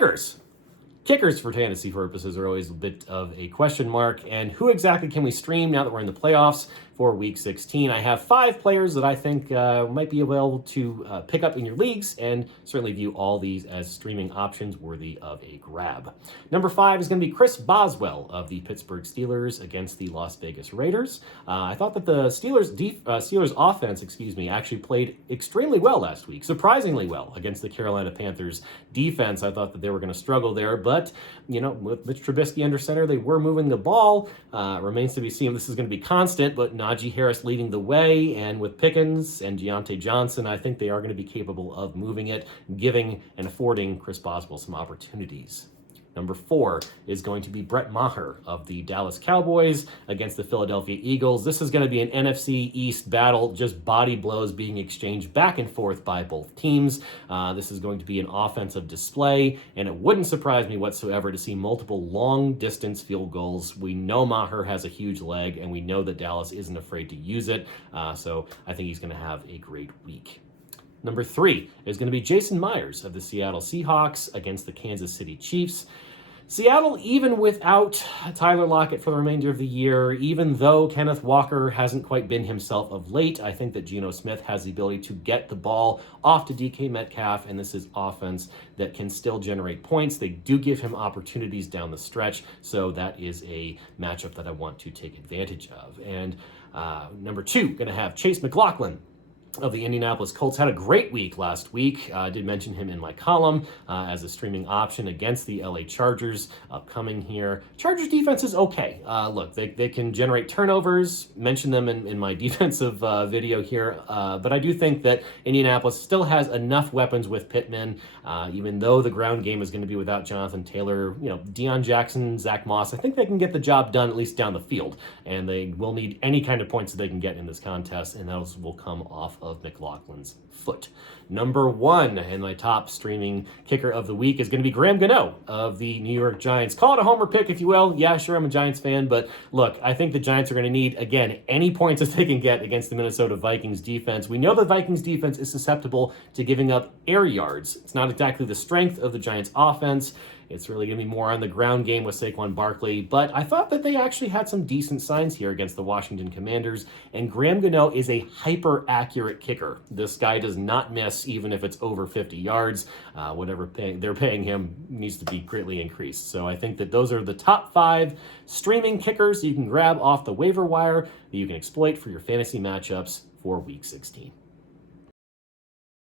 Kickers. Kickers for fantasy purposes are always a bit of a question mark, and who exactly can we stream now that we're in the playoffs for Week 16? I have 5 players that I think might be available to pick up in your leagues, and certainly view all these as streaming options worthy of a grab. Number 5 is going to be Chris Boswell of the Pittsburgh Steelers against the Las Vegas Raiders. I thought that the Steelers offense, actually played extremely well last week, surprisingly well against the Carolina Panthers defense. I thought that they were going to struggle there, but with Mitch Trubisky under center, they were moving the ball. Remains to be seen if this is going to be constant, but Najee Harris leading the way, and with Pickens and Deontay Johnson, I think they are going to be capable of moving it, giving and affording Chris Boswell some opportunities. Number 4 is going to be Brett Maher of the Dallas Cowboys against the Philadelphia Eagles. This is going to be an NFC East battle, just body blows being exchanged back and forth by both teams. This is going to be an offensive display, and it wouldn't surprise me whatsoever to see multiple long-distance field goals. We know Maher has a huge leg, and we know that Dallas isn't afraid to use it, so I think he's going to have a great week. Number 3 is going to be Jason Myers of the Seattle Seahawks against the Kansas City Chiefs. Seattle, even without Tyler Lockett for the remainder of the year, even though Kenneth Walker hasn't quite been himself of late, I think that Geno Smith has the ability to get the ball off to DK Metcalf, and this is offense that can still generate points. They do give him opportunities down the stretch, so that is a matchup that I want to take advantage of. And number 2, going to have Chase McLaughlin of the Indianapolis Colts. Had a great week last week. I did mention him in my column as a streaming option against the LA Chargers upcoming here. Chargers defense is okay. Look, they can generate turnovers. Mention them in my defensive video here. But I do think that Indianapolis still has enough weapons with Pittman, even though the ground game is going to be without Jonathan Taylor. Deion Jackson, Zach Moss, I think they can get the job done, at least down the field. And they will need any kind of points that they can get in this contest, and those will come off of Mclaughlin's foot. Number 1, and my top streaming kicker of the week is going to be Gano of the New York Giants. Call it a homer pick, if you will. Yeah, sure, I'm a Giants fan, but look, I think the Giants are going to need, again, any points that they can get against the Minnesota Vikings defense. We know the Vikings defense is susceptible to giving up air yards. It's not exactly the strength of the Giants offense. It's really going to be more on the ground game with Saquon Barkley, but I thought that they actually had some decent signs here against the Washington Commanders, and Gano is a hyper-accurate kicker. This guy does not miss, even if it's over 50 yards. Whatever they're paying him needs to be greatly increased. So I think that those are the top 5 streaming kickers you can grab off the waiver wire that you can exploit for your fantasy matchups for Week 16.